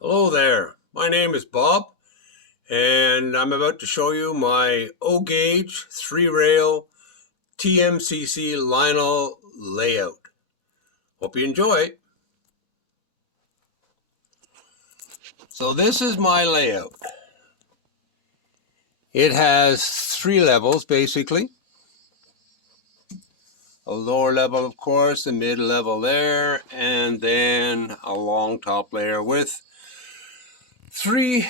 Hello there, my name is Bob and I'm about to show you my O-gauge 3-rail TMCC Lionel layout. Hope you enjoy. So this is my layout. It has 3 levels basically. A lower level, of course, a mid level there, and then a long top layer with 3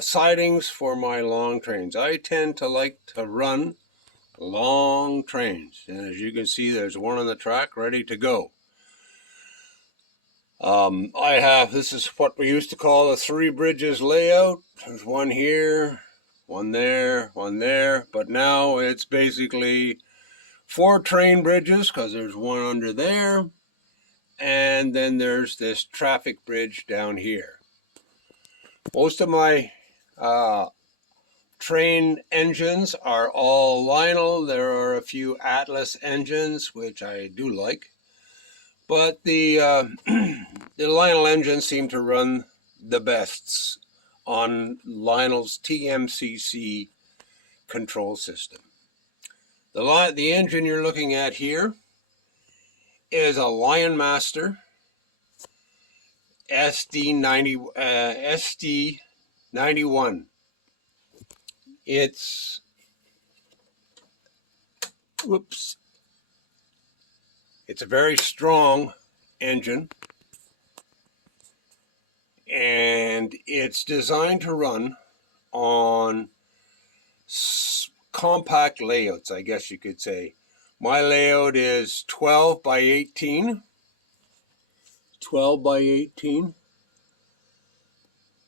sidings for my long trains. I tend to like to run long trains, and as you can see, there's one on the track ready to go. This is what we used to call a 3 bridges layout. There's one here, one there, but now it's basically 4 train bridges because there's one under there, and then there's this traffic bridge down here. Most of my train engines are all Lionel. There are a few Atlas engines, which I do like. But the Lionel engines seem to run the best on Lionel's TMCC control system. The engine you're looking at here is a Lionmaster SD91. It's a very strong engine, and it's designed to run on compact layouts, I guess you could say. My layout is 12 by 18. 12 by 18.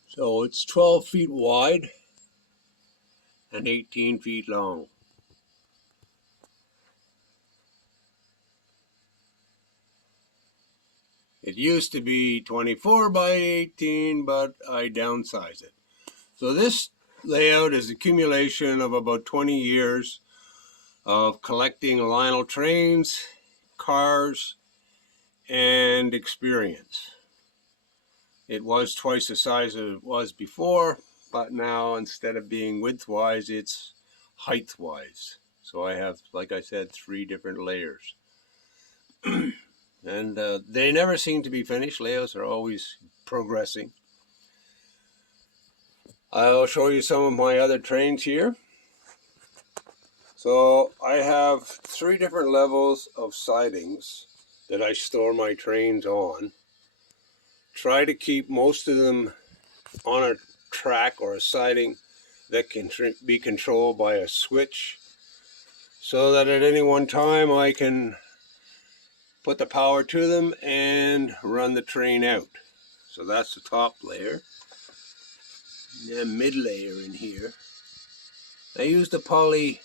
So it's 12 feet wide and 18 feet long. It used to be 24 by 18, but I downsized it. So this layout is accumulation of about 20 years of collecting Lionel trains, cars, and experience. It was twice the size it was before, but now instead of being widthwise, it's heighthwise. So I have, like I said, 3 different layers. And they never seem to be finished. Layouts are always progressing. I'll show you some of my other trains here. So I have 3 different levels of sidings that I store my trains on. Try to keep most of them on a track or a siding that can be controlled by a switch, so that at any one time I can put the power to them and run the train out. So that's the top layer. The mid layer in here. I used a poly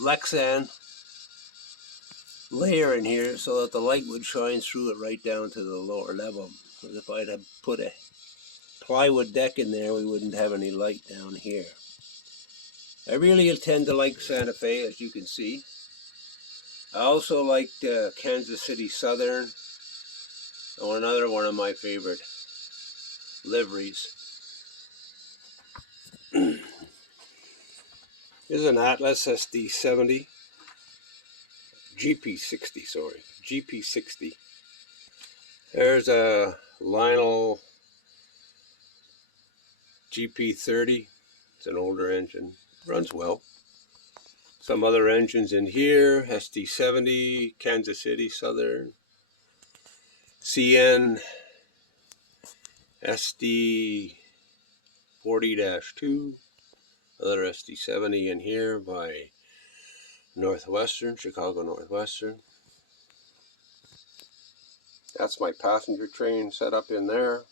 Lexan layer in here so that the light would shine through it right down to the lower level. Because if I'd have put a plywood deck in there, we wouldn't have any light down here. I really tend to like Santa Fe, as you can see. I also liked Kansas City Southern, or another one of my favorite liveries. This is an Atlas SD70, GP60. There's a Lionel GP30. It's an older engine, runs well. Some other engines in here, SD70, Kansas City Southern, CN SD40-2, another SD70 in here by Northwestern, Chicago Northwestern. That's my passenger train set up in there.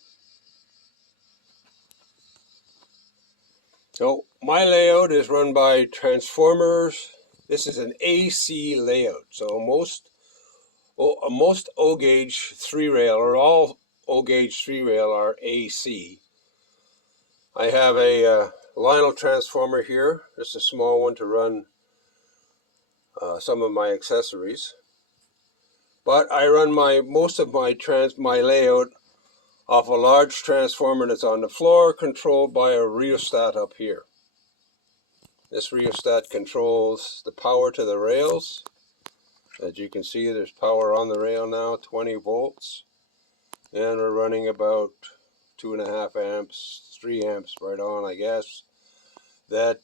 So my layout is run by transformers. This is an AC layout. So most O-gauge 3-rail, or all O-gauge 3-rail, are AC. I have a Lionel transformer here, just a small one to run some of my accessories. but I run most of my layout off a large transformer that's on the floor, controlled by a rheostat up here. This rheostat controls the power to the rails. As you can see, there's power on the rail now, 20 volts. And we're running about 2.5 amps, 3 amps right on, I guess, that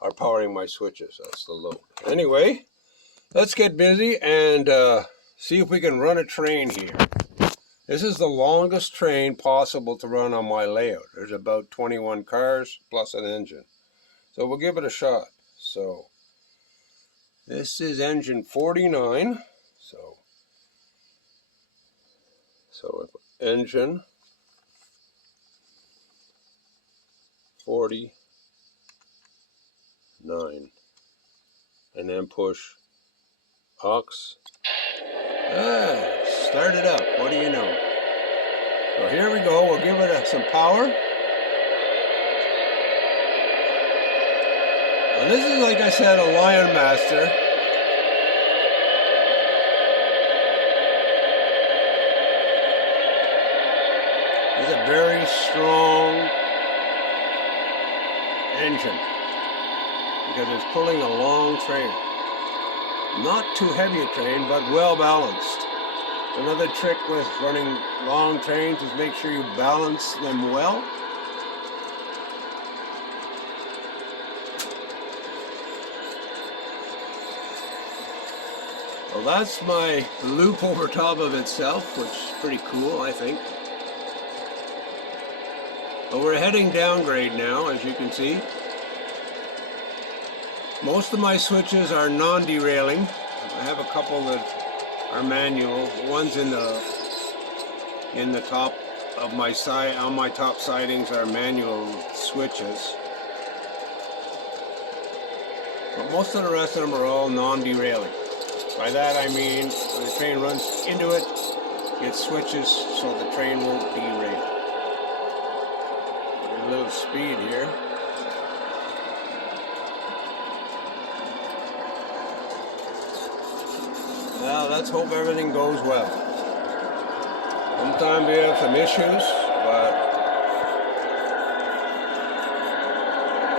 are powering my switches. That's the load. Anyway, let's get busy and see if we can run a train here. This is the longest train possible to run on my layout. There's about 21 cars plus an engine. So we'll give it a shot. So this is engine 49. So engine 49. And then push aux. Start it up. What do you know? So here we go. We'll give it some power. And this is, like I said, a Lion Master. It's a very strong engine because it's pulling a long train. Not too heavy a train, but well balanced. Another trick with running long trains is make sure you balance them well. Well, that's my loop over top of itself, which is pretty cool, I think. But we're heading downgrade now, as you can see. Most of my switches are non-derailing. I have a couple that are manual. One's in the top of my side, on my top sidings are manual switches. But most of the rest of them are all non-derailing. By that I mean when the train runs into it, it switches so the train won't derail. A little speed here. Now let's hope everything goes well. Sometimes we have some issues, but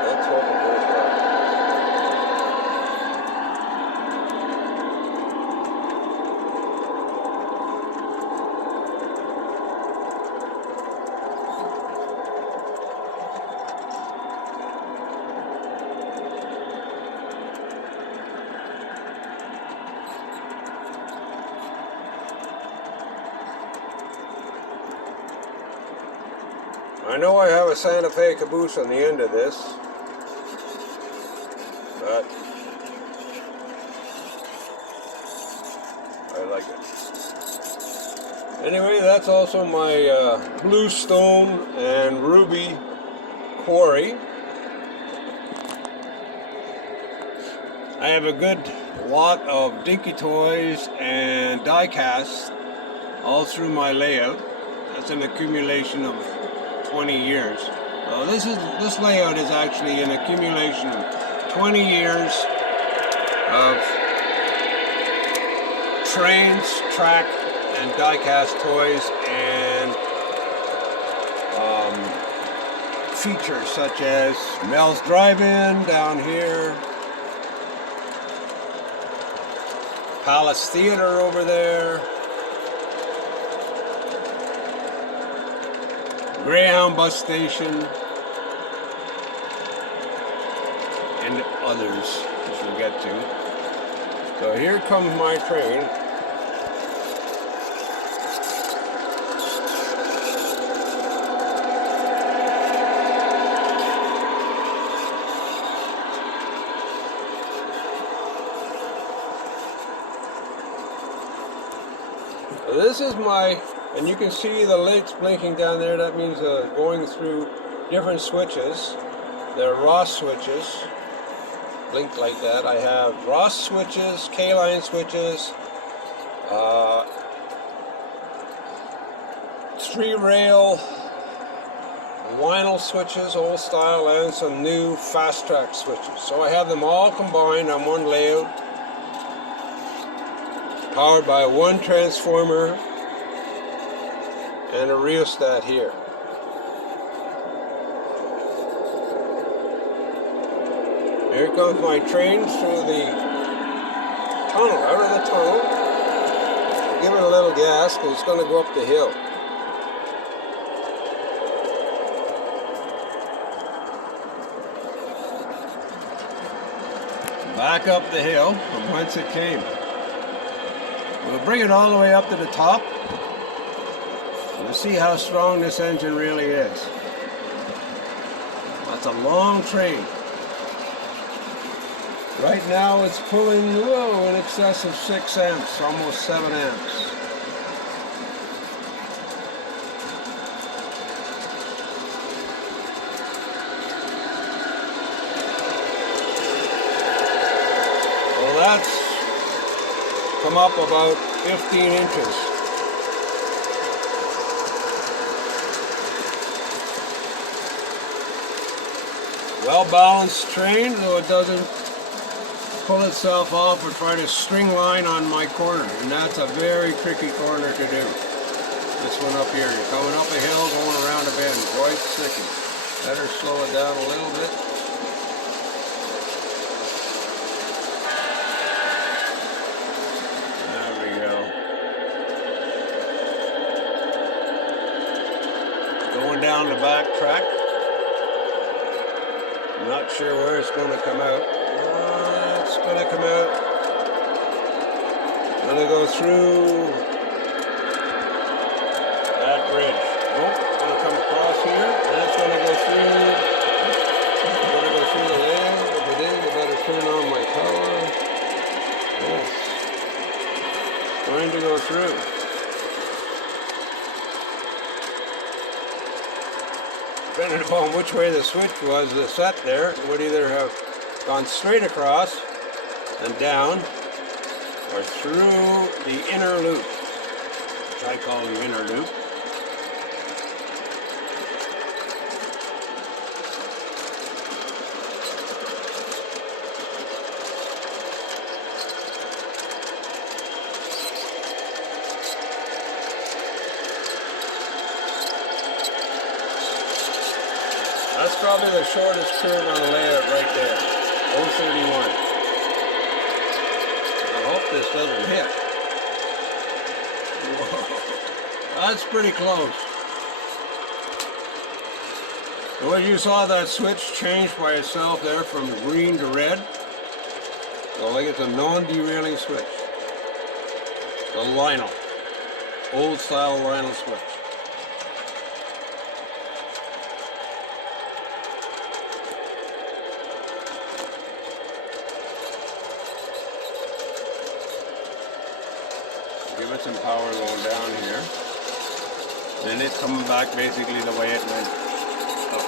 let's hope it goes well. I know I have a Santa Fe caboose on the end of this, but I like it. Anyway, that's also my bluestone and ruby quarry. I have a good lot of dinky toys and die casts all through my layout. That's an accumulation of 20 years. This layout is actually an accumulation of 20 years of trains, track, and die-cast toys and features such as Mel's Drive-In down here, Palace Theater over there, Greyhound bus station, and others, which we'll get to. So here comes my train. So this is my, and you can see the lights blinking down there. That means going through different switches. They're Ross switches, blinked like that. I have Ross switches, K-line switches, 3-rail vinyl switches, old style, and some new fast track switches. So I have them all combined on one layout. powered by one transformer and a rheostat here. Here comes my train through the tunnel, out of the tunnel. Give it a little gas because it's going to go up the hill. Back up the hill from whence it came. We'll bring it all the way up to the top. We'll see how strong this engine really is. That's a long train. Right now it's pulling in excess of 6 amps, almost 7 amps. Well, that's come up about 15 inches. Well-balanced train, though it doesn't pull itself off or try to string line on my corner, and that's a very tricky corner to do. This one up here, you're coming up a hill, going around a bend, quite sticky. Better slow it down a little bit. There we go. Going down the back track. I'm not sure where it's going to come out. It's going to come out. Going to go through that bridge. Oh, it's going to come across here. And it's going to go through. It's going to go through the land. If it is, I better turn on my power. Yes. It's going to go through. Depending upon which way the switch was set there, it would either have gone straight across and down, or through the inner loop, which I call the inner loop. That's probably the shortest curve on the layout right there, 031. I hope this doesn't hit. Whoa. That's pretty close. Well, you saw that switch change by itself there from green to red. So like it's a non-derailing switch. The Lionel. Old style Lionel switch. Give it some power going down here. Then it coming back basically the way it went up.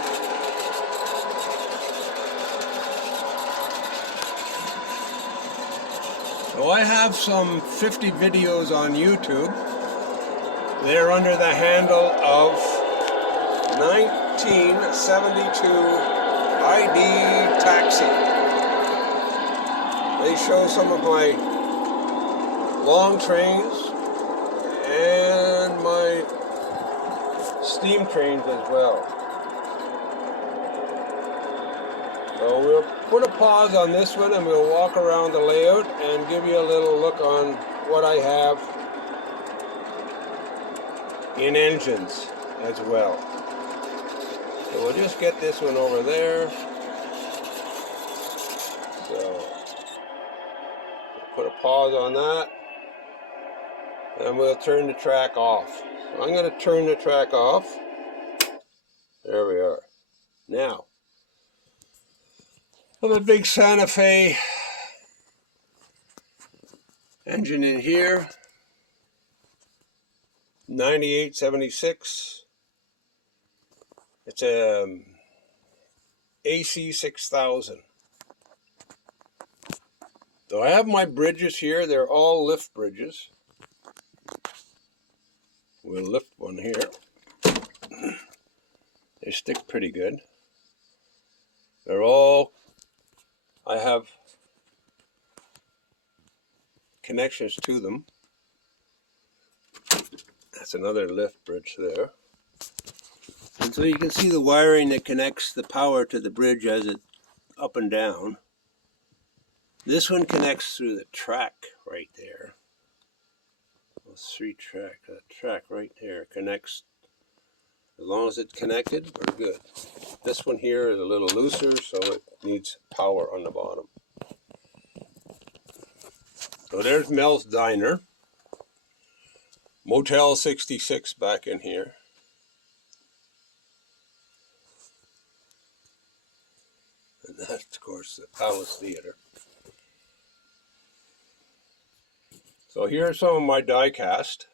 So I have some 50 videos on YouTube. They're under the handle of 1972 ID Taxi. They show some of my long trains and my steam trains as well. So we'll put a pause on this one and we'll walk around the layout and give you a little look on what I have in engines as well. So we'll just get this one over there. So put a pause on that. And we'll turn the track off. So I'm going to turn the track off. There we are. Now, I have a big Santa Fe engine in here. 9876. It's a AC 6000. So I have my bridges here. They're all lift bridges. We'll lift one here. They stick pretty good. They're all, I have connections to them. That's another lift bridge there. And so you can see the wiring that connects the power to the bridge as it's up and down. This one connects through the track right there. Well, that track right there connects. As long as it's connected, we're good. This one here is a little looser, so it needs power on the bottom. So there's Mel's Diner. Motel 66 back in here. And that's, of course, the Palace Theater. So here are some of my die cast.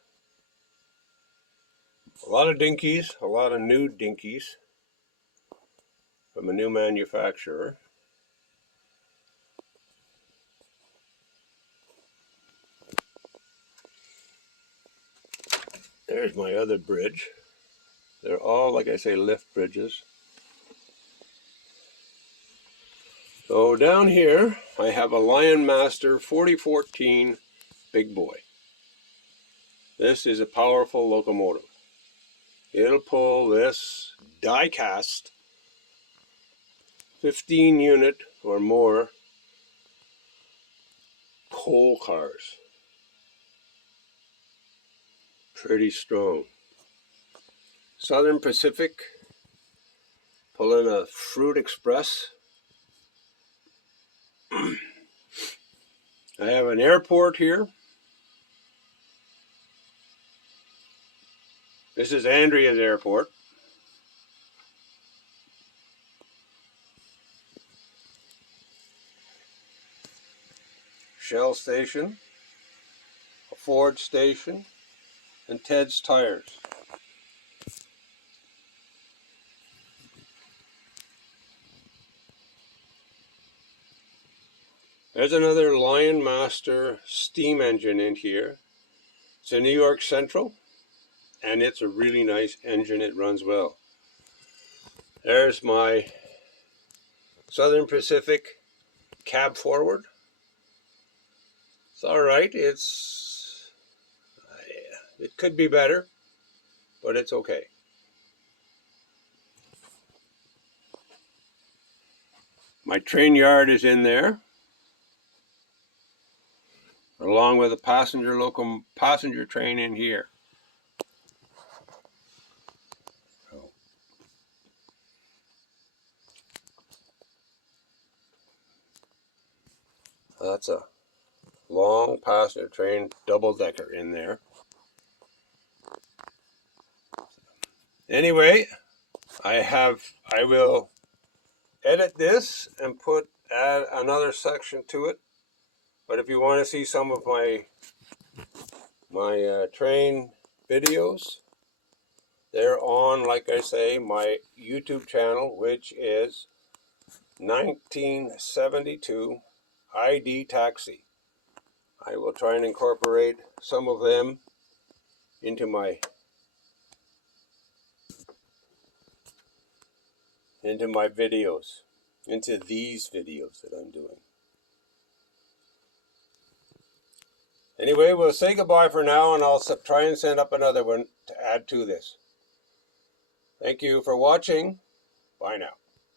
A lot of dinkies, a lot of new dinkies from a new manufacturer. There's my other bridge. They're all, like I say, lift bridges. So down here, I have a Lion Master 4014 Big Boy. This is a powerful locomotive. It'll pull this die cast 15 unit or more coal cars. Pretty strong. Southern Pacific pulling a Fruit Express. I have an airport here. This is Andrea's airport. Shell station, a Ford station, and Ted's Tires. There's another Lion Master steam engine in here. It's a New York Central, and it's a really nice engine. It runs well. There's my Southern Pacific cab forward. It's all right. It could be better, but it's okay. My train yard is in there, along with a passenger train in here. That's a long passenger train, double-decker in there. Anyway, I will edit this and add another section to it. But if you want to see some of my train videos, they're on, like I say, my YouTube channel, which is 1972 ID Taxi. I will try and incorporate some of them into my videos, into these videos that I'm doing. Anyway, we'll say goodbye for now, and I'll try and send up another one to add to this. Thank you for watching. Bye now.